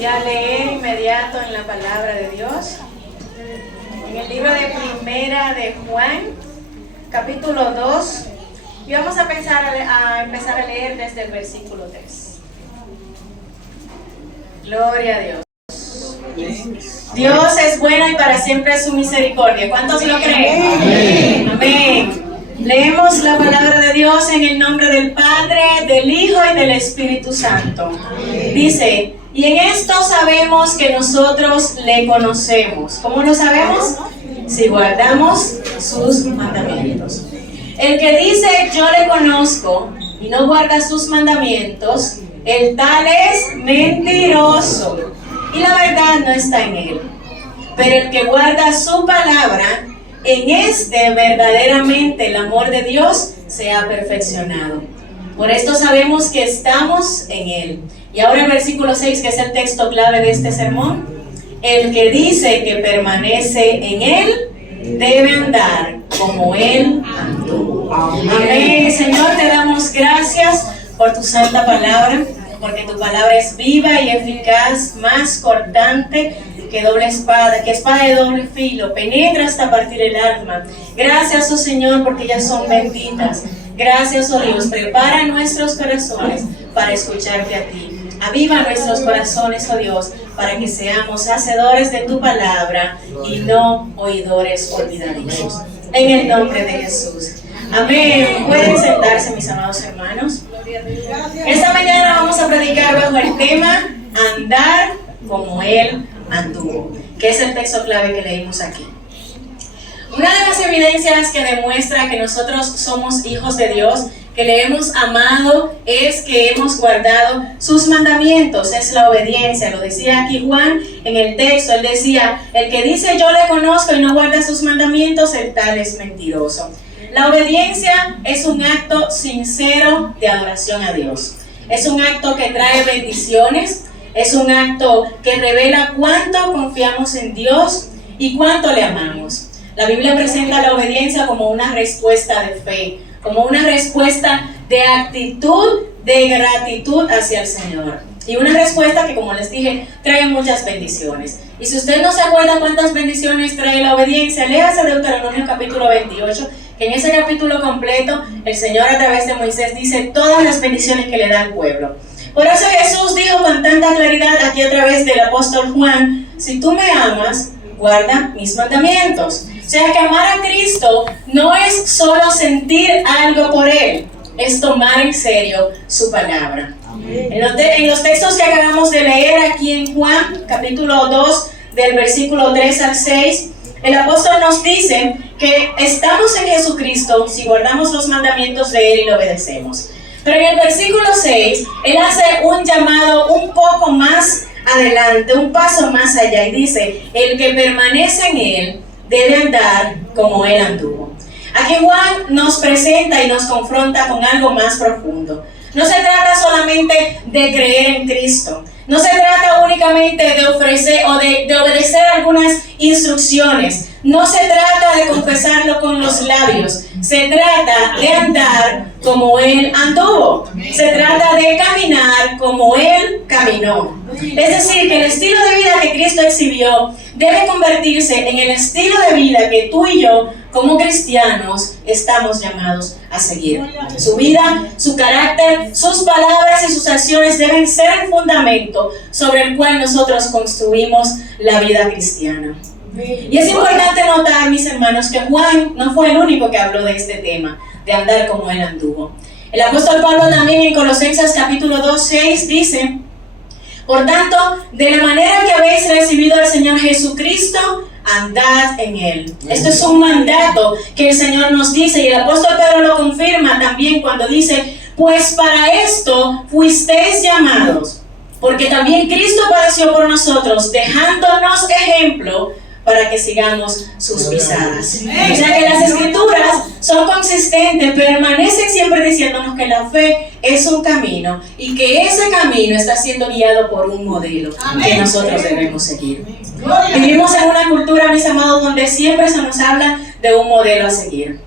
Voy a leer inmediato en la palabra de Dios. En el libro de Primera de Juan, capítulo 2. Y vamos a empezar a leer desde el versículo 3. Gloria a Dios. Dios es bueno y para siempre es su misericordia. ¿Cuántos lo creen? Amén. Amén. Leemos la palabra de Dios en el nombre del Padre, del Hijo y del Espíritu Santo. Amén. Dice, y en esto sabemos que nosotros le conocemos. ¿Cómo lo sabemos? Si guardamos sus mandamientos. El que dice yo le conozco y no guarda sus mandamientos, el tal es mentiroso y la verdad no está en él. Pero el que guarda su palabra, en este verdaderamente el amor de Dios se ha perfeccionado. Por esto sabemos que estamos en él. Y ahora el versículo 6, que es el texto clave de este sermón. El que dice que permanece en él, debe andar como él anduvo. Amén. Señor, te damos gracias por tu santa palabra, porque tu palabra es viva y eficaz, más cortante que doble espada, que espada de doble filo, penetra hasta partir el alma. Gracias, oh Señor, porque ellas son benditas. Gracias, oh Dios, prepara nuestros corazones para escucharte a ti. Aviva nuestros corazones, oh Dios, para que seamos hacedores de tu palabra y no oidores olvidadizos. En el nombre de Jesús. Amén. Pueden sentarse, mis amados hermanos. Esta mañana vamos a predicar bajo el tema andar como Él anduvo, que es el texto clave que leímos aquí. Una de las evidencias que demuestra que nosotros somos hijos de Dios, que le hemos amado, es que hemos guardado sus mandamientos, es la obediencia. Lo decía aquí Juan en el texto, él decía, el que dice yo le conozco y no guarda sus mandamientos, el tal es mentiroso. La obediencia es un acto sincero de adoración a Dios. Es un acto que trae bendiciones, es un acto que revela cuánto confiamos en Dios y cuánto le amamos. La Biblia presenta la obediencia como una respuesta de fe, como una respuesta de actitud, de gratitud hacia el Señor. Y una respuesta que, como les dije, trae muchas bendiciones. Y si usted no se acuerda cuántas bendiciones trae la obediencia, léase Deuteronomio capítulo 28, que en ese capítulo completo, el Señor a través de Moisés dice todas las bendiciones que le da al pueblo. Por eso Jesús dijo con tanta claridad aquí a través del apóstol Juan, si tú me amas, guarda mis mandamientos. O sea que amar a Cristo no es solo sentir algo por Él, es tomar en serio su palabra. En los textos que acabamos de leer aquí en Juan, capítulo 2, del versículo 3 al 6, el apóstol nos dice que estamos en Jesucristo si guardamos los mandamientos de Él y lo obedecemos. Pero en el versículo 6, Él hace un llamado un poco más adelante, un paso más allá, y dice, el que permanece en Él debe andar como Él anduvo. Aquí Juan nos presenta y nos confronta con algo más profundo. No se trata solamente de creer en Cristo. No se trata únicamente de ofrecer o de obedecer algunas instrucciones. No se trata de confesarlo con los labios. Se trata de andar como Él anduvo. Se trata de caminar como Él caminó. Es decir, que el estilo de vida que Cristo exhibió debe convertirse en el estilo de vida que tú y yo, como cristianos, estamos llamados a seguir. Su vida, su carácter, sus palabras y sus acciones deben ser el fundamento sobre el cual nosotros construimos la vida cristiana. Y es importante notar, mis hermanos, que Juan no fue el único que habló de este tema, de andar como Él anduvo. El apóstol Pablo también en Colosenses capítulo 2, 6 dice, por tanto, de la manera que habéis recibido al Señor Jesucristo, andad en Él. Esto es un mandato que el Señor nos dice, y el apóstol Pedro lo confirma también cuando dice, pues para esto fuisteis llamados, porque también Cristo padeció por nosotros, dejándonos ejemplo para que sigamos sus pisadas. O sea que las escrituras son consistentes, permanecen siempre diciéndonos que la fe es un camino y que ese camino está siendo guiado por un modelo que nosotros debemos seguir. Vivimos en una cultura, mis amados, donde siempre se nos habla de un modelo a seguir.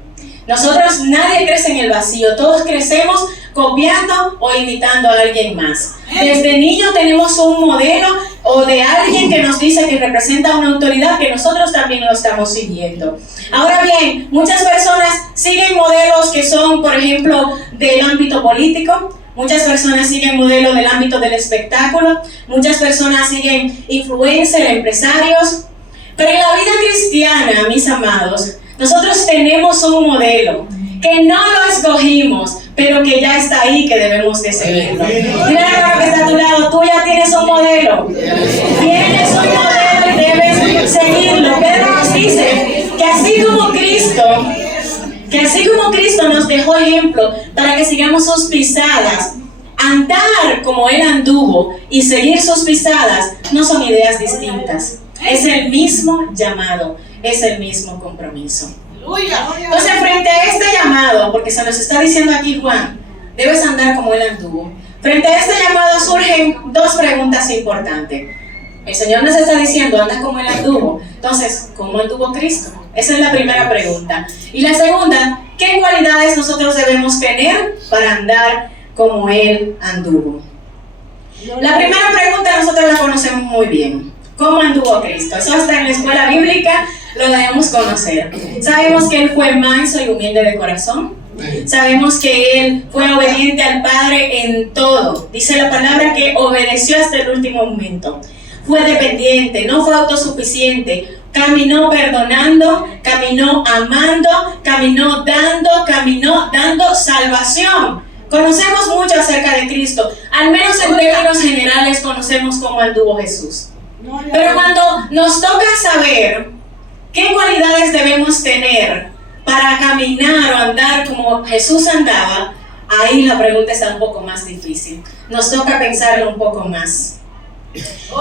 Nosotros, nadie crece en el vacío, todos crecemos copiando o imitando a alguien más. Desde niño tenemos un modelo o de alguien que nos dice que representa una autoridad que nosotros también lo estamos siguiendo. Ahora bien, muchas personas siguen modelos que son, por ejemplo, del ámbito político. Muchas personas siguen modelos del ámbito del espectáculo. Muchas personas siguen influencers, empresarios. Pero en la vida cristiana, mis amados, nosotros tenemos un modelo que no lo escogimos, pero que ya está ahí, que debemos de seguirlo. Mira la que está a tu lado, tú ya tienes un modelo. Tienes un modelo y debes seguirlo. Pedro nos dice que así como Cristo nos dejó ejemplo para que sigamos sus pisadas, andar como Él anduvo y seguir sus pisadas no son ideas distintas. Es el mismo llamado, es el mismo compromiso. Entonces, frente a este llamado, porque se nos está diciendo aquí Juan, debes andar como Él anduvo. Frente a este llamado surgen dos preguntas importantes. El Señor nos está diciendo, anda como Él anduvo. Entonces, ¿cómo anduvo Cristo? Esa es la primera pregunta. Y la segunda, ¿qué cualidades nosotros debemos tener para andar como Él anduvo? La primera pregunta nosotros la conocemos muy bien. ¿Cómo anduvo Cristo? Eso hasta en la escuela bíblica lo debemos conocer. Sabemos que Él fue manso y humilde de corazón. Sabemos que Él fue obediente al Padre en todo. Dice la palabra que obedeció hasta el último momento. Fue dependiente, no fue autosuficiente. Caminó perdonando, caminó amando, caminó dando salvación. Conocemos mucho acerca de Cristo. Al menos en términos generales conocemos cómo anduvo Jesús. Pero cuando nos toca saber qué cualidades debemos tener para caminar o andar como Jesús andaba, ahí la pregunta está un poco más difícil. Nos toca pensarlo un poco más.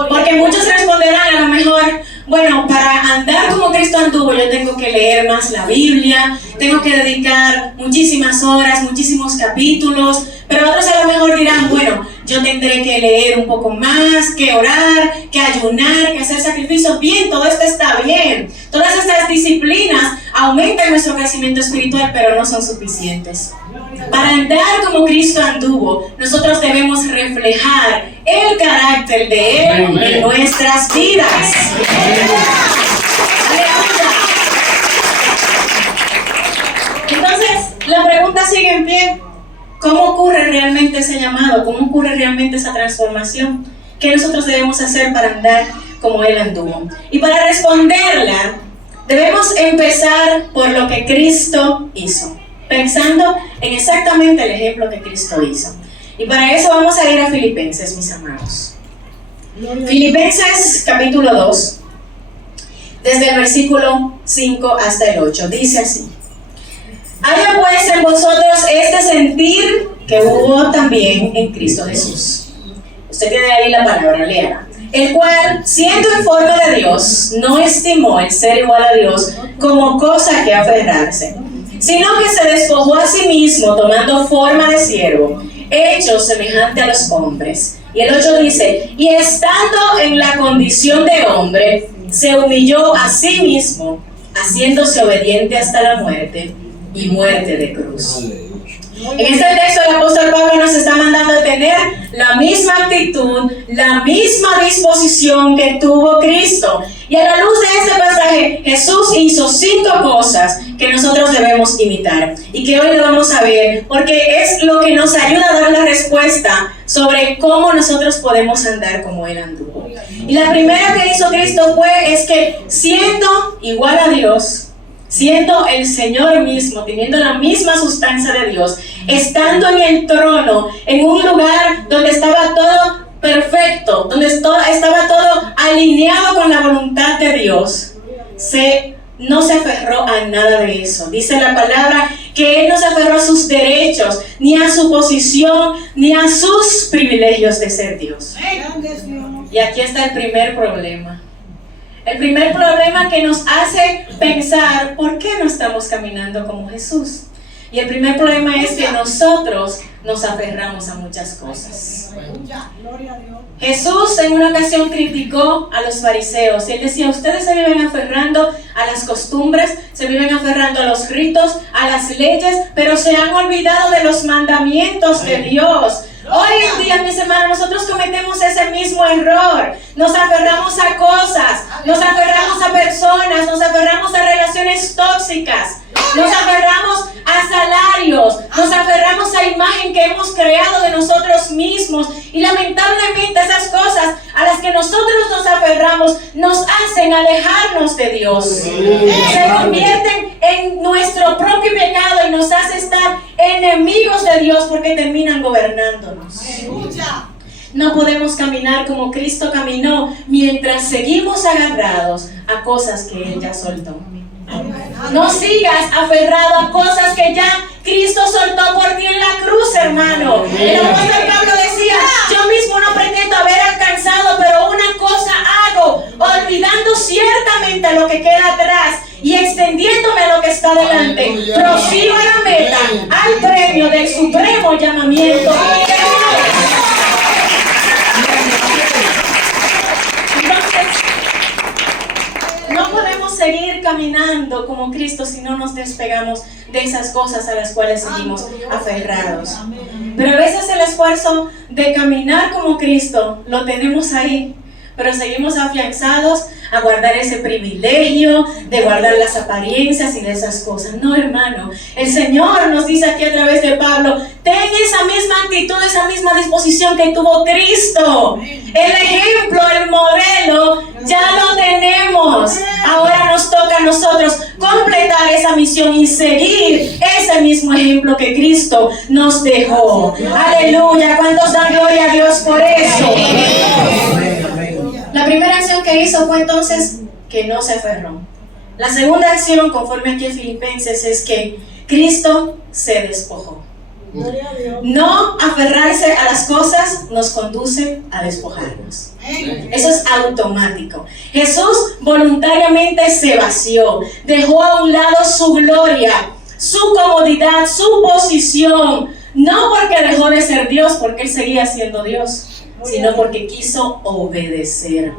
Porque muchos responderán a lo mejor, bueno, para andar como Cristo anduvo yo tengo que leer más la Biblia, tengo que dedicar muchísimas horas, muchísimos capítulos, pero otros a lo mejor dirán, bueno, yo tendré que leer un poco más, que orar, que ayunar, que hacer sacrificios. Bien, todo esto está bien. Todas estas disciplinas aumentan nuestro crecimiento espiritual, pero no son suficientes. Para andar como Cristo anduvo, nosotros debemos reflejar el carácter de Él en nuestras vidas. Entonces, la pregunta sigue en pie. ¿Cómo ocurre realmente ese llamado? ¿Cómo ocurre realmente esa transformación? ¿Qué nosotros debemos hacer para andar como Él anduvo? Y para responderla, debemos empezar por lo que Cristo hizo, pensando en exactamente el ejemplo que Cristo hizo. Y para eso vamos a ir a Filipenses, mis amados. Filipenses capítulo 2, desde el versículo 5 hasta el 8, dice así: haya pues en vosotros este sentir que hubo también en Cristo Jesús. Usted tiene ahí la palabra, léala. El cual, siendo en forma de Dios, no estimó el ser igual a Dios como cosa que aferrarse, sino que se despojó a sí mismo, tomando forma de siervo, hecho semejante a los hombres. Y el 8 dice: y estando en la condición de hombre, se humilló a sí mismo, haciéndose obediente hasta la muerte, y muerte de cruz. En este texto el apóstol Pablo nos está mandando a tener la misma actitud, la misma disposición que tuvo Cristo. Y a la luz de este pasaje, Jesús hizo 5 cosas que nosotros debemos imitar y que hoy lo vamos a ver, porque es lo que nos ayuda a dar la respuesta sobre cómo nosotros podemos andar como Él anduvo. Y la primera que hizo Cristo es que, siendo igual a Dios, siendo el Señor mismo, teniendo la misma sustancia de Dios, estando en el trono, en un lugar donde estaba todo perfecto, donde estaba todo alineado con la voluntad de Dios, no se aferró a nada de eso. Dice la palabra que Él no se aferró a sus derechos, ni a su posición, ni a sus privilegios de ser Dios. Y aquí está el primer problema. El primer problema que nos hace pensar por qué no estamos caminando como Jesús. Y el primer problema es que nosotros nos aferramos a muchas cosas. Jesús en una ocasión criticó a los fariseos y él decía: ustedes se viven aferrando a las costumbres, se viven aferrando a los ritos, a las leyes, pero se han olvidado de los mandamientos de Dios. Hoy en día, mis hermanos, nosotros cometemos ese mismo error. Nos aferramos a cosas, nos aferramos a personas, nos aferramos a relaciones tóxicas, nos aferramos a salarios, nos aferramos a imagen que hemos creado de nosotros mismos, y lamentablemente esas cosas a las que nosotros nos aferramos nos hacen alejarnos de Dios. Se convierten en nuestro propio pecado y nos hace estar enemigos de Dios porque terminan gobernándonos. No podemos caminar como Cristo caminó mientras seguimos agarrados a cosas que Él ya soltó. No sigas aferrado a cosas que ya Cristo soltó por ti en la cruz, hermano. El apóstol Pablo decía: yo mismo no pretendo haber alcanzado, pero una cosa hago, olvidando ciertamente lo que queda atrás y extendiéndome a lo que está delante, prosigo a la meta, al premio del supremo llamamiento. No podemos seguir caminando como Cristo si no nos despegamos de esas cosas a las cuales seguimos aferrados. Pero a veces el esfuerzo de caminar como Cristo lo tenemos ahí, pero seguimos afianzados a guardar ese privilegio de guardar las apariencias y de esas cosas. No, hermano, el Señor nos dice aquí a través de Pablo: ten esa misma actitud, esa misma disposición que tuvo Cristo. El ejemplo, el modelo, ya lo tenemos. Ahora nos toca a nosotros completar esa misión y seguir ese mismo ejemplo que Cristo nos dejó. Aleluya, ¿cuántos dan gloria a Dios por eso? La primera acción que hizo fue entonces que no se aferró. La segunda acción, conforme aquí en Filipenses, es que Cristo se despojó. No aferrarse a las cosas nos conduce a despojarnos. Eso es automático. Jesús voluntariamente se vació, dejó a un lado su gloria, su comodidad, su posición, no porque dejó de ser Dios, porque Él seguía siendo Dios, sino porque quiso obedecer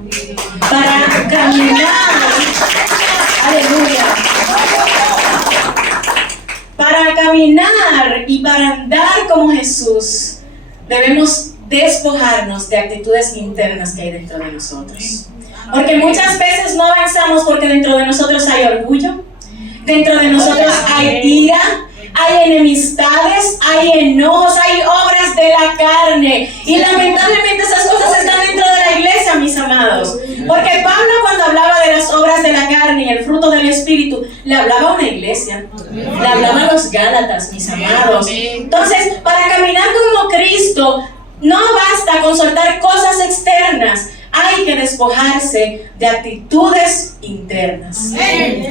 para caminar. Aleluya. Para caminar y para andar como Jesús, debemos despojarnos de actitudes internas que hay dentro de nosotros. Porque muchas veces no avanzamos porque dentro de nosotros hay orgullo, dentro de nosotros hay ira, hay enemistades, hay enojos, hay obras de la carne. Y lamentablemente esas cosas están dentro de la iglesia, mis amados. Porque Pablo, cuando hablaba de las obras de la carne y el fruto del Espíritu, le hablaba a una iglesia, le hablaba a los Gálatas, mis amados. Entonces, para caminar como Cristo, no basta con soltar cosas externas. Hay que despojarse de actitudes internas.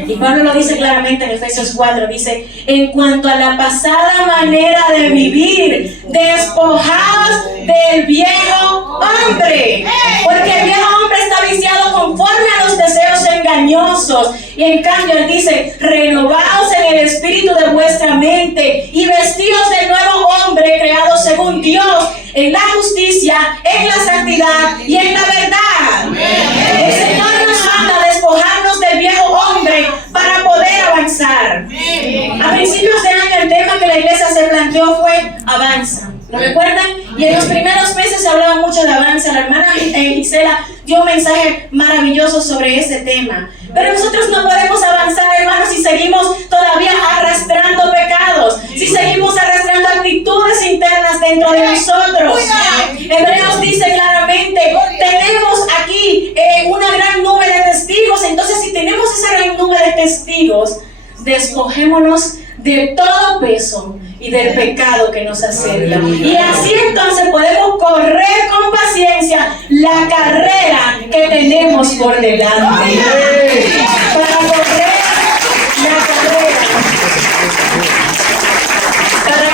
Y Pablo lo dice claramente en Efesios 4, dice: en cuanto a la pasada manera de vivir, despojaos del viejo hombre, porque el viejo hombre está viciado conforme a los deseos engañosos. Y en cambio él dice: renovaos en el espíritu de vuestra mente y vestidos del nuevo hombre creado según Dios, en la justicia, en la santidad y en la verdad. El Señor nos manda a despojarnos del viejo hombre para poder avanzar. A principios de año el tema que la iglesia se planteó fue avanza. ¿Lo recuerdan? Y en los primeros meses se hablaba mucho de avanza. La hermana Gisela dio un mensaje maravilloso sobre ese tema. Pero nosotros no podemos avanzar, hermanos, si seguimos todavía arrastrando pecados, si seguimos arrastrando actitudes internas dentro de nosotros. Hebreos dice claramente: tenemos aquí una gran nube de testigos. Entonces, si tenemos esa gran nube de testigos, despojémonos de todo peso y del pecado que nos asedia. Y así entonces podemos correr con paciencia la carrera que tenemos por delante. Para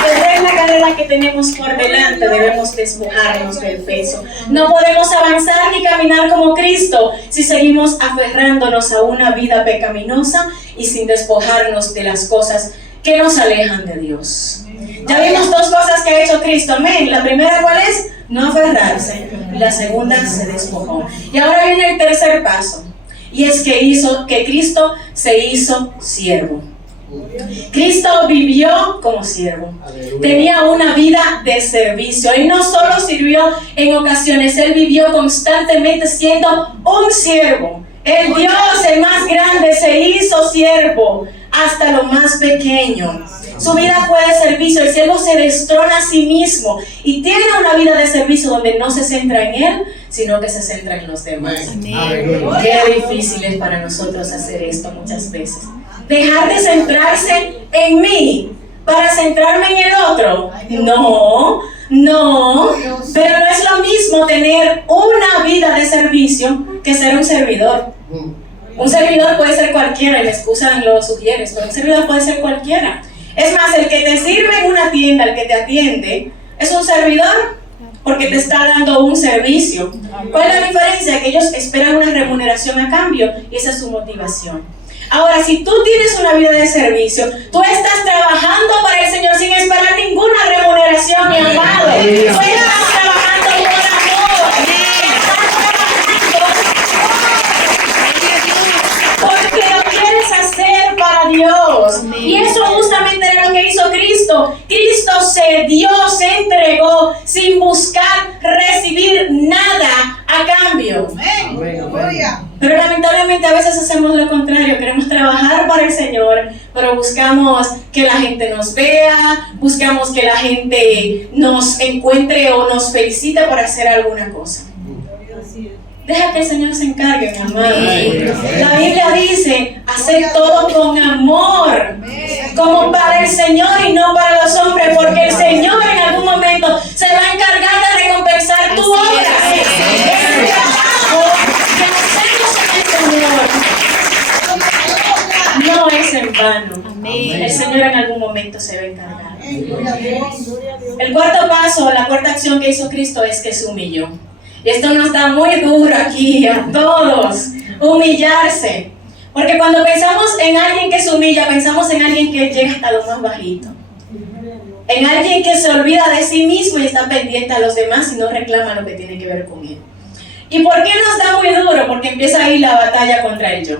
correr la carrera que tenemos por delante, debemos despojarnos del peso. No podemos avanzar ni caminar como Cristo si seguimos aferrándonos a una vida pecaminosa y sin despojarnos de las cosas que nos alejan de Dios. Ya vimos dos cosas que ha hecho Cristo, amén. La primera, ¿cuál es? No aferrarse. Y la segunda, se despojó. Y ahora viene el tercer paso. Y es que Cristo se hizo siervo. Cristo vivió como siervo. Tenía una vida de servicio. Él no solo sirvió en ocasiones, Él vivió constantemente siendo un siervo. El Dios, el más grande, se hizo siervo hasta lo más pequeño. Su vida fue de servicio. El siervo se destrona a sí mismo y tiene una vida de servicio donde no se centra en él, sino que se centra en los demás. Amén. Qué difícil es para nosotros hacer esto muchas veces. Dejar de centrarse en mí para centrarme en el otro. No, pero no es lo mismo tener una vida de servicio que ser un servidor. Un servidor puede ser cualquiera, y me excusan los sugieres, pero un servidor puede ser cualquiera. Es más, el que te sirve en una tienda, el que te atiende, es un servidor porque te está dando un servicio. ¿Cuál es la diferencia? Que ellos esperan una remuneración a cambio y esa es su motivación. Ahora, si tú tienes una vida de servicio, tú estás trabajando para el Señor sin esperar ninguna remuneración, mi amado. Tú estás trabajando por amor. Porque lo quieres hacer para Dios. Y eso justamente era lo que hizo Cristo. Cristo se dio, se entregó sin buscar recibir nada a cambio. Pero lamentablemente a veces hacemos lo contrario. Queremos trabajar para el Señor, pero buscamos que la gente nos vea, buscamos que la gente nos encuentre o nos felicite por hacer alguna cosa. Deja que el Señor se encargue, mi amado. La Biblia dice, hacer todo con amor, como para el Señor y no para los hombres, porque el Señor en algún momento se va a encargar de recompensar tu obra. El trabajo que hacemos en el Señor no es en vano. El Señor en algún momento se va a encargar. El cuarto paso, la cuarta acción que hizo Cristo es que se humilló. Y esto nos da muy duro aquí a todos, humillarse. Porque cuando pensamos en alguien que se humilla, pensamos en alguien que llega hasta lo más bajito. En alguien que se olvida de sí mismo y está pendiente a los demás y no reclama lo que tiene que ver con él. ¿Y por qué nos da muy duro? Porque empieza ahí la batalla contra el yo.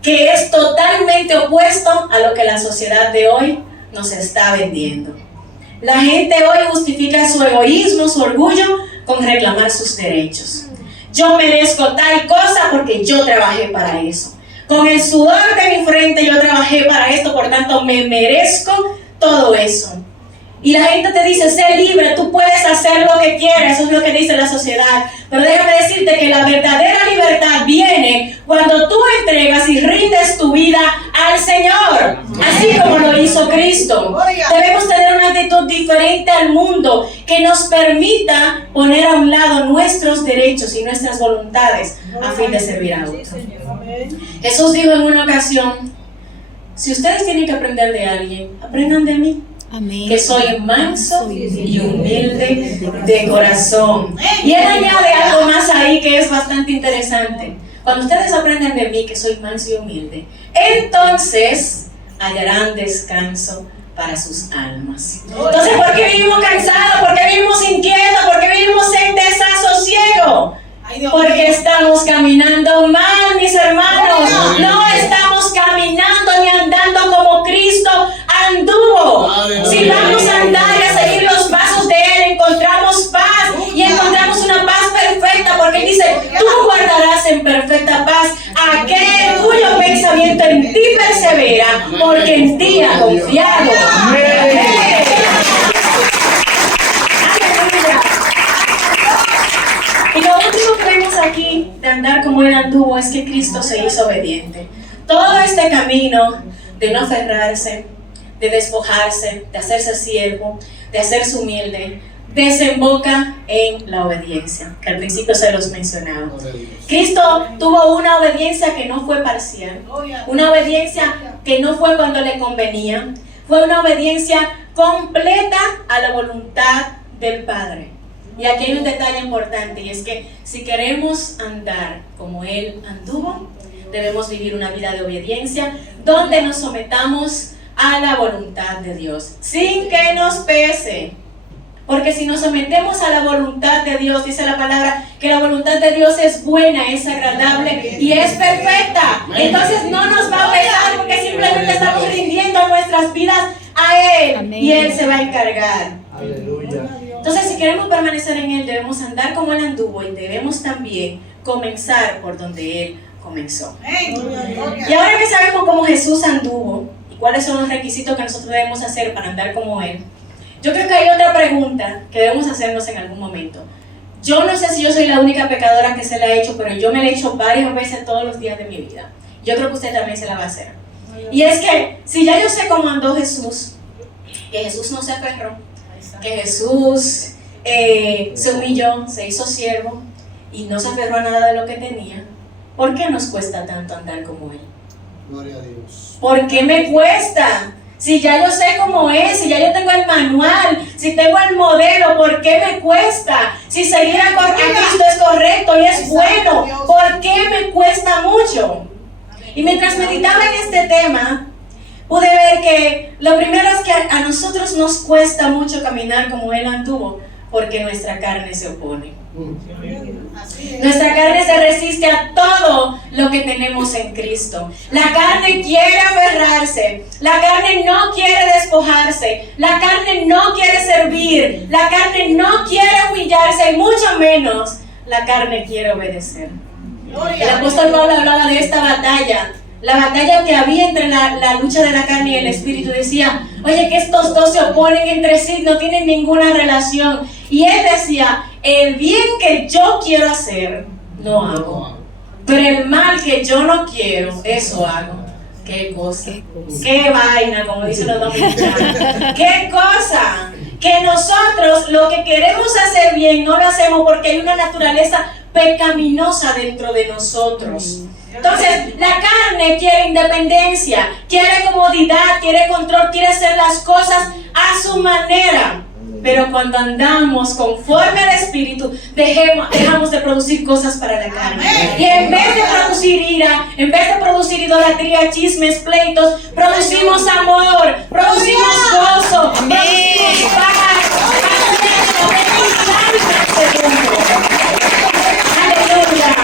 Que es totalmente opuesto a lo que la sociedad de hoy nos está vendiendo. La gente hoy justifica su egoísmo, su orgullo, con reclamar sus derechos. Yo merezco tal cosa porque yo trabajé para eso. Con el sudor de mi frente yo trabajé para esto, por tanto me merezco todo eso. Y la gente te dice, sé libre, tú puedes hacer lo que quieras, eso es lo que dice la sociedad. Pero déjame decirte que la verdadera libertad viene cuando tú entregas y rindes tu vida al Señor, así como lo hizo Cristo. Debemos tener una actitud diferente al mundo que nos permita poner a un lado nuestros derechos y nuestras voluntades a fin de servir a otros. Jesús dijo en una ocasión, si ustedes tienen que aprender de alguien, aprendan de mí. Amén. Que soy manso y humilde de corazón. Y él añade algo más ahí que es bastante interesante. Cuando ustedes aprenden de mí que soy manso y humilde, entonces hallarán descanso para sus almas. Entonces, ¿por qué vivimos cansados? ¿Por qué vivimos inquietos? ¿Por qué vivimos en desasosiego? Porque estamos caminando mal, mis hermanos. No estamos caminando ni andando como Cristo anduvo. Si vamos a andar y a seguir los pasos de Él, encontramos paz y encontramos una paz perfecta, porque Él dice, tú guardarás en perfecta paz aquel cuyo pensamiento en ti persevera, porque en ti ha confiado. Y lo último que vemos aquí de andar como Él anduvo es que Cristo se hizo obediente. Todo este camino de no aferrarse, de despojarse, de hacerse siervo, de hacerse humilde, desemboca en la obediencia, que al principio se los mencionaba. Cristo tuvo una obediencia que no fue parcial, una obediencia que no fue cuando le convenía, fue una obediencia completa a la voluntad del Padre. Y aquí hay un detalle importante, y es que si queremos andar como Él anduvo, debemos vivir una vida de obediencia, donde nos sometamos a la voluntad de Dios, sin que nos pese. Porque si nos sometemos a la voluntad de Dios, dice la palabra, que la voluntad de Dios es buena, es agradable y es perfecta. Entonces no nos va a pesar porque simplemente estamos rindiendo nuestras vidas a Él y Él se va a encargar. Aleluya. Entonces si queremos permanecer en Él, debemos andar como Él anduvo y debemos también comenzar por donde Él comenzó. Y ahora que sabemos cómo Jesús anduvo y cuáles son los requisitos que nosotros debemos hacer para andar como Él, yo creo que hay otra pregunta que debemos hacernos en algún momento. Yo no sé si yo soy la única pecadora que se la ha hecho, pero yo me la he hecho varias veces todos los días de mi vida. Yo creo que usted también se la va a hacer. Y es que si ya yo sé cómo andó Jesús, que Jesús no se aferró, que Jesús se humilló, se hizo siervo y no se aferró a nada de lo que tenía, ¿por qué nos cuesta tanto andar como Él? Gloria a Dios. ¿Por qué me cuesta? Si ya yo sé cómo es, si ya yo tengo el manual, si tengo el modelo, ¿por qué me cuesta? Si seguir a Cristo es correcto y es bueno, ¿por qué me cuesta mucho? Y mientras meditaba en este tema, pude ver que lo primero es que a nosotros nos cuesta mucho caminar como Él anduvo, porque nuestra carne se opone. Nuestra carne se resiste a todo lo que tenemos en Cristo. La carne quiere aferrarse, la carne no quiere despojarse, la carne no quiere servir, la carne no quiere humillarse y mucho menos la carne quiere obedecer. El apóstol Pablo hablaba de esta batalla, la batalla que había entre la lucha de la carne y el espíritu. Decía, oye, que estos dos se oponen entre sí, no tienen ninguna relación. Y él decía, el bien que yo quiero hacer, no hago. Pero el mal que yo no quiero, eso hago. ¿Qué cosa? ¿Qué vaina? Como dicen los dominicanos. ¿Qué cosa? Que nosotros lo que queremos hacer bien no lo hacemos porque hay una naturaleza pecaminosa dentro de nosotros. Entonces, la carne quiere independencia, quiere comodidad, quiere control, quiere hacer las cosas a su manera. Pero cuando andamos conforme al Espíritu, dejamos de producir cosas para la carne. Y en vez de producir ira, en vez de producir idolatría, chismes, pleitos, producimos amor, producimos gozo, producimos paz. Aleluya.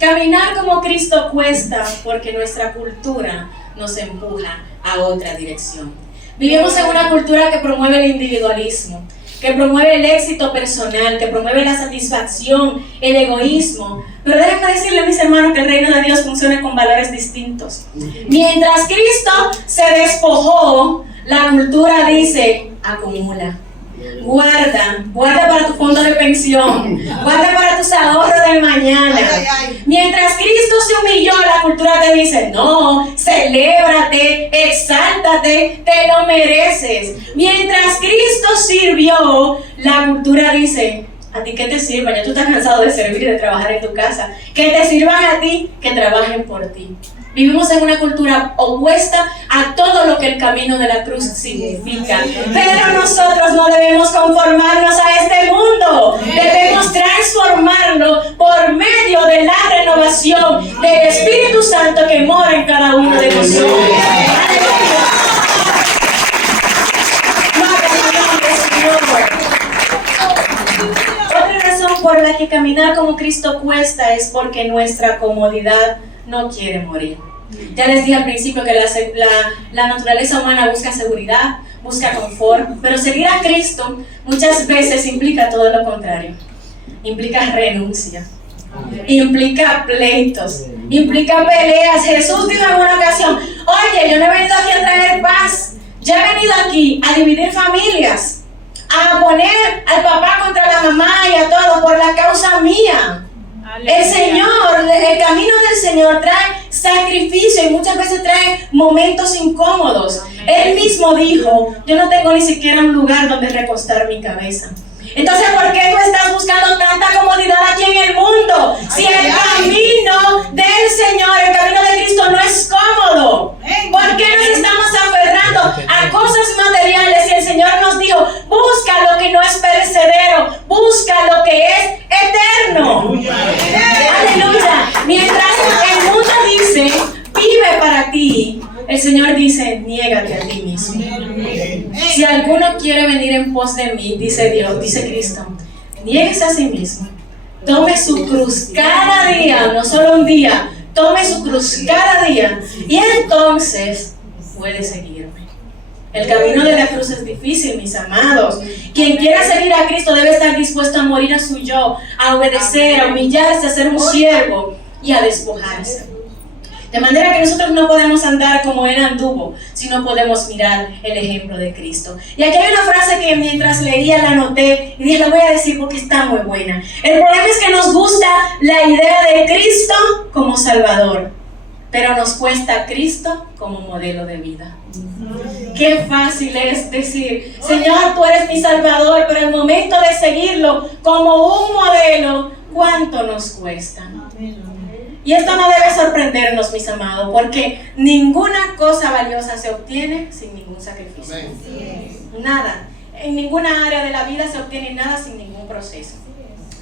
Caminar como Cristo cuesta porque nuestra cultura nos empuja a otra dirección. Vivimos en una cultura que promueve el individualismo, que promueve el éxito personal, que promueve la satisfacción, el egoísmo. Pero déjenme decirle, mis hermanos, que el reino de Dios funciona con valores distintos. Mientras Cristo se despojó, la cultura dice, acumula. Guarda para tu fondo de pensión, guarda para tus ahorros del mañana. Mientras Cristo se humilló, la cultura te dice, no, celébrate, exáltate, te lo mereces. Mientras Cristo sirvió, la cultura dice, a ti que te sirvan, ya tú estás cansado de servir y de trabajar en tu casa, que te sirvan a ti, que trabajen por ti. Vivimos en una cultura opuesta a todo lo que el camino de la cruz significa. Pero nosotros no debemos conformarnos a este mundo. Debemos transformarlo por medio de la renovación del Espíritu Santo que mora en cada uno de nosotros. Otra razón por la que caminar como Cristo cuesta es porque nuestra comodidad no quiere morir. Ya les dije al principio que la naturaleza humana busca seguridad, busca confort, pero seguir a Cristo muchas veces implica todo lo contrario. Implica renuncia, implica pleitos, implica peleas. Jesús dijo en una ocasión, oye, yo no he venido aquí a traer paz, yo he venido aquí a dividir familias, a poner al papá contra la mamá y a todos por la causa mía. El Señor, el camino del Señor trae sacrificio y muchas veces trae momentos incómodos. Él mismo dijo, yo no tengo ni siquiera un lugar donde recostar mi cabeza. Entonces, ¿por qué tú estás buscando tanta comodidad aquí en el mundo? Si el camino del Señor, el camino de Cristo no es cómodo. ¿Por qué nos estamos aferrando a cosas materiales? Y el Señor nos dijo, busca lo que no es perecedero, busca lo que es eterno. Aleluya. Mientras el mundo dice, vive para ti, el Señor dice, dice, niégate a ti mismo. Si alguno quiere venir en pos de mí, dice Dios, dice Cristo, niéguese a sí mismo. Tome su cruz cada día, no solo un día, tome su cruz cada día y entonces puede seguirme. El camino de la cruz es difícil, mis amados. Quien quiera seguir a Cristo debe estar dispuesto a morir a su yo, a obedecer, a humillarse, a ser un siervo y a despojarse. De manera que nosotros no podemos andar como Él anduvo, sino podemos mirar el ejemplo de Cristo. Y aquí hay una frase que mientras leía la anoté y dije, la voy a decir porque está muy buena. El problema es que nos gusta la idea de Cristo como Salvador, pero nos cuesta Cristo como modelo de vida. Qué fácil es decir, Señor, tú eres mi Salvador, pero el momento de seguirlo como un modelo, ¿cuánto nos cuesta? Y esto no debe sorprendernos, mis amados, porque ninguna cosa valiosa se obtiene sin ningún sacrificio. Nada. En ninguna área de la vida se obtiene nada sin ningún proceso.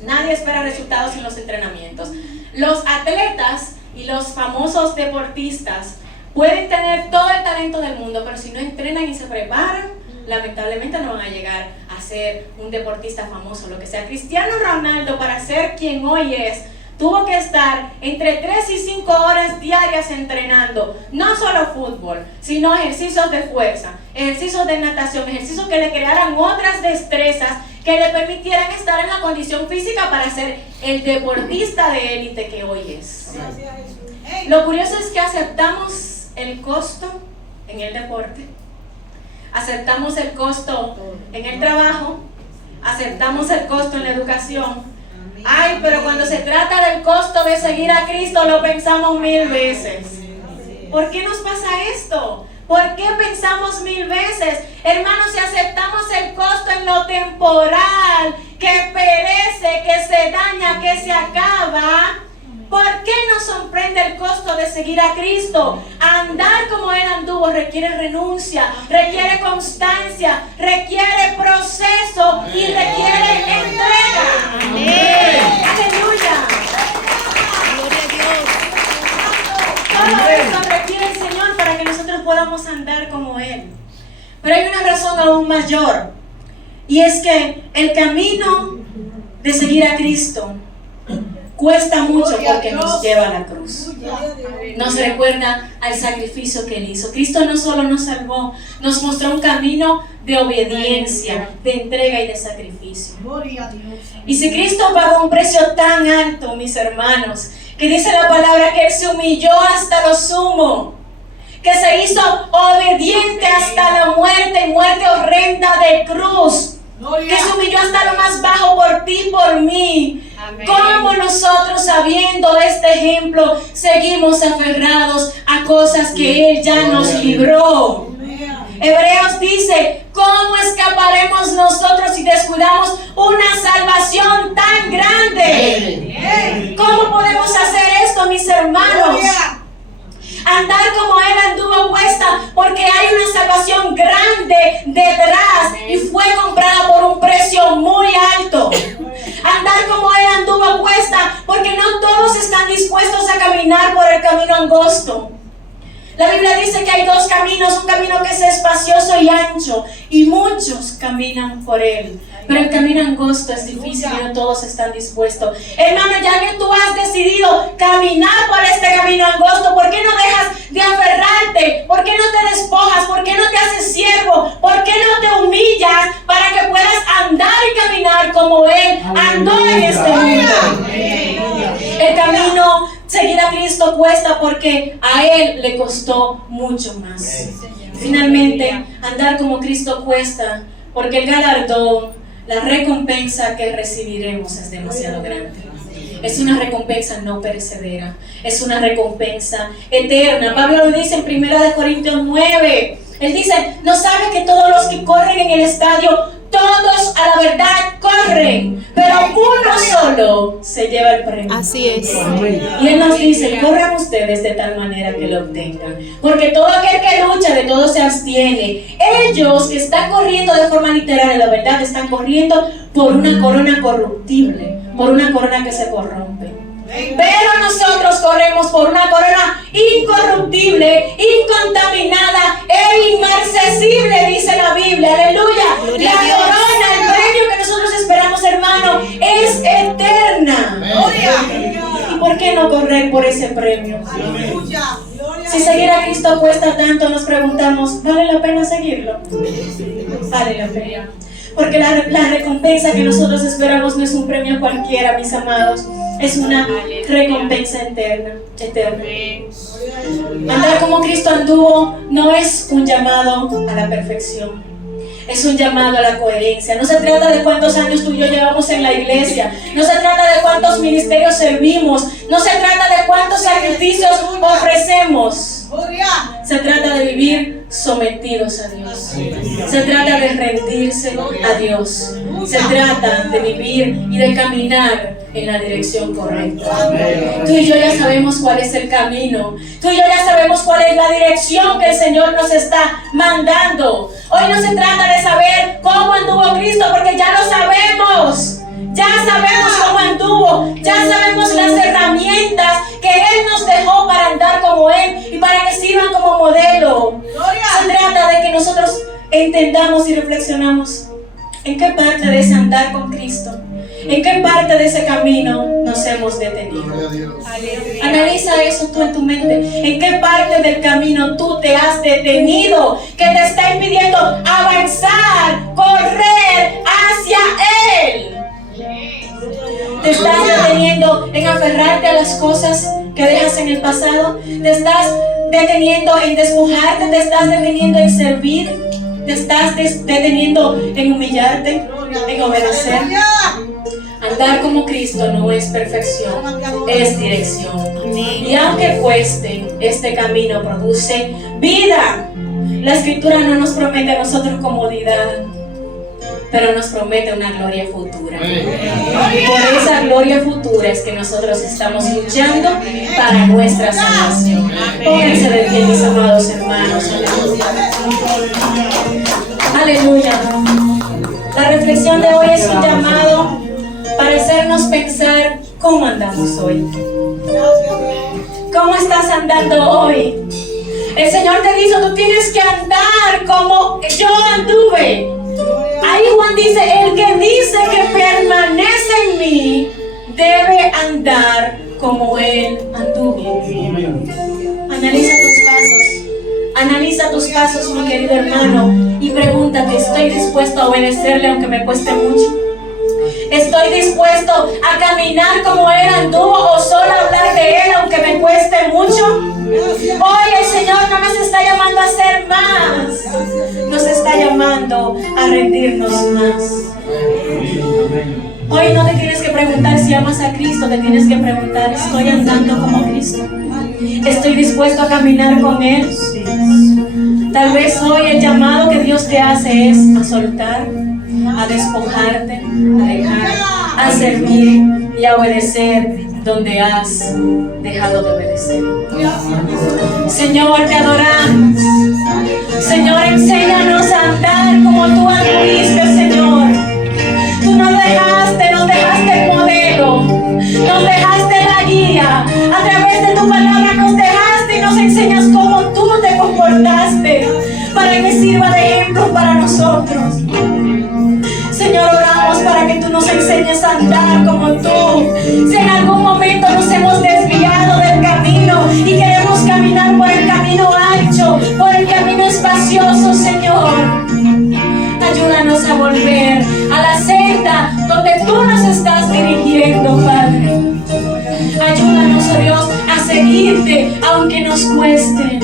Nadie espera resultados sin los entrenamientos. Los atletas y los famosos deportistas pueden tener todo el talento del mundo, pero si no entrenan y se preparan, lamentablemente no van a llegar a ser un deportista famoso, lo que sea. Cristiano Ronaldo, para ser quien hoy es, tuvo que estar entre 3 y 5 horas diarias entrenando, no solo fútbol, sino ejercicios de fuerza, ejercicios de natación, ejercicios que le crearan otras destrezas que le permitieran estar en la condición física para ser el deportista de élite que hoy es. Lo curioso es que aceptamos el costo en el deporte, aceptamos el costo en el trabajo, aceptamos el costo en la educación. Ay, pero cuando se trata del costo de seguir a Cristo lo pensamos 1000 veces. ¿Por qué nos pasa esto? ¿Por qué pensamos 1000 veces? Hermanos, si aceptamos el costo en lo temporal, que perece, que se daña, que se acaba, ¿por qué nos sorprende el costo de seguir a Cristo? Andar como Él anduvo requiere renuncia, requiere constancia, requiere proceso y requiere entrega. Amén. Aleluya. Todo eso requiere el Señor para que nosotros podamos andar como Él. Pero hay una razón aún mayor, y es que el camino de seguir a Cristo cuesta mucho porque nos lleva a la cruz. Nos recuerda al sacrificio que Él hizo. Cristo no solo nos salvó, nos mostró un camino de obediencia, de entrega y de sacrificio. Y si Cristo pagó un precio tan alto, mis hermanos, que dice la palabra que Él se humilló hasta lo sumo, que se hizo obediente hasta la muerte, muerte horrenda de cruz, que se humilló hasta lo más bajo por ti y por mí. Amén. ¿Cómo nosotros, sabiendo este ejemplo, seguimos aferrados a cosas que Él ya nos libró? Hebreos dice, ¿cómo escaparemos nosotros si descuidamos una salvación tan grande? ¿Cómo podemos hacer esto, mis hermanos? Andar como Él anduvo puesta, porque hay una salvación grande detrás y fue comprada por un precio muy alto. Andar como Él anduvo puesta, porque no todos están dispuestos a caminar por el camino angosto. La Biblia dice que hay dos caminos, un camino que es espacioso y ancho, y muchos caminan por él. Pero el camino angosto es difícil y no todos están dispuestos. Hermano, ya que tú has decidido caminar por este camino angosto, ¿por qué no dejas de aferrarte? ¿Por qué no te despojas? ¿Por qué no te haces siervo? ¿Por qué no te humillas para que puedas andar y caminar como Él andó en este mundo? El camino, seguir a Cristo cuesta porque a Él le costó mucho más. Finalmente, andar como Cristo cuesta porque el galardón, la recompensa que recibiremos es demasiado grande. Es una recompensa no perecedera, es una recompensa eterna. Pablo lo dice en 1 Corintios 9. Él dice, ¿no sabe que todos los que corren en el estadio, todos a la verdad corren, pero uno solo se lleva el premio? Así es. Y Él nos dice, corran ustedes de tal manera que lo obtengan. Porque todo aquel que lucha, de todo se abstiene. Ellos que están corriendo de forma literal, en la verdad, están corriendo por una corona corruptible, por una corona que se corrompe. Pero nosotros corremos por una corona incorruptible, incontaminada e inmarcesible, dice la Biblia. Aleluya. La corona, el premio que nosotros esperamos, hermano, es eterna. ¿Y por qué no correr por ese premio? Si seguir a Cristo cuesta tanto, nos preguntamos, ¿vale la pena seguirlo? Vale la pena. Porque la recompensa que nosotros esperamos no es un premio cualquiera, mis amados. Es una recompensa eterna. Andar como Cristo anduvo no es un llamado a la perfección. Es un llamado a la coherencia. No se trata de cuántos años tú y yo llevamos en la iglesia. No se trata de cuántos ministerios servimos. No se trata de cuántos sacrificios ofrecemos. Se trata de vivir sometidos a Dios. Se trata de rendirse a Dios. Se trata de vivir y de caminar en la dirección correcta. Tú y yo ya sabemos cuál es el camino. Tú y yo ya sabemos cuál es la dirección que el Señor nos está mandando. Hoy no se trata de saber cómo anduvo Cristo, porque ya lo sabemos. Ya sabemos cómo anduvo. Ya sabemos las herramientas que Él nos dejó para andar como Él y para que sirvan como modelo. Se trata de que nosotros entendamos y reflexionamos en qué parte de ese andar con Cristo, en qué parte de ese camino nos hemos detenido. Analiza eso tú en tu mente. ¿En qué parte del camino tú te has detenido que te está impidiendo avanzar, correr hacia Él? ¿Te estás deteniendo en aferrarte a las cosas que dejas en el pasado? ¿Te estás deteniendo en despojarte? ¿Te estás deteniendo en servir? ¿Te estás deteniendo en humillarte, en obedecer? Andar como Cristo no es perfección, es dirección. Y aunque cueste, este camino produce vida. La Escritura no nos promete a nosotros comodidad, pero nos promete una gloria futura. Y por esa gloria futura es que nosotros estamos luchando para nuestra salvación. Pónganse de pie, mis amados hermanos. Aleluya. La reflexión de hoy es un llamado para hacernos pensar cómo andamos hoy. ¿Cómo estás andando hoy? El Señor te dice, tú tienes que andar como yo anduve. Ahí Juan dice, el que dice que permanece en mí debe andar como Él anduvo. Analiza tus pasos. Analiza tus pasos, mi querido hermano, y pregúntate, ¿estoy dispuesto a obedecerle aunque me cueste mucho? ¿Estoy dispuesto a caminar como Él anduvo o solo hablar de Él aunque me cueste mucho? Hoy el Señor no nos está llamando a hacer más, nos está llamando a rendirnos más. Hoy no te tienes que preguntar si amas a Cristo, te tienes que preguntar, ¿estoy andando como Cristo? ¿Estoy dispuesto a caminar con Él? Tal vez hoy el llamado que Dios te hace es a soltar, a despojarte, a dejar, a servir y a obedecer donde has dejado de obedecer. Señor, te adoramos. Señor, enséñanos a andar como tú anduviste, Señor. Tú nos dejaste el modelo, nos dejaste la guía. A través de tu palabra nos dejaste y nos enseñas cómo tú te comportaste para que sirva de ejemplo para nosotros. Señor, oramos para que tú nos enseñes a andar como tú. Si en algún momento nos hemos desviado del camino y queremos caminar por el camino ancho, por el camino espacioso, Señor, ayúdanos a volver a la senda donde tú nos estás dirigiendo, Padre. Ayúdanos, oh Dios, a seguirte aunque nos cueste.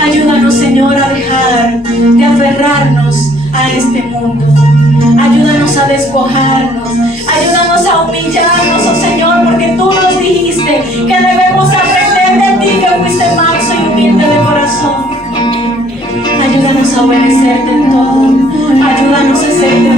Ayúdanos, Señor, a dejar de aferrarnos a este mundo. Ayúdanos a despojarnos. Ayúdanos a humillarnos, oh Señor, porque tú nos dijiste que debemos aprender de ti, que fuiste manso y humilde de corazón. Ayúdanos a obedecerte en todo. Ayúdanos a hacerte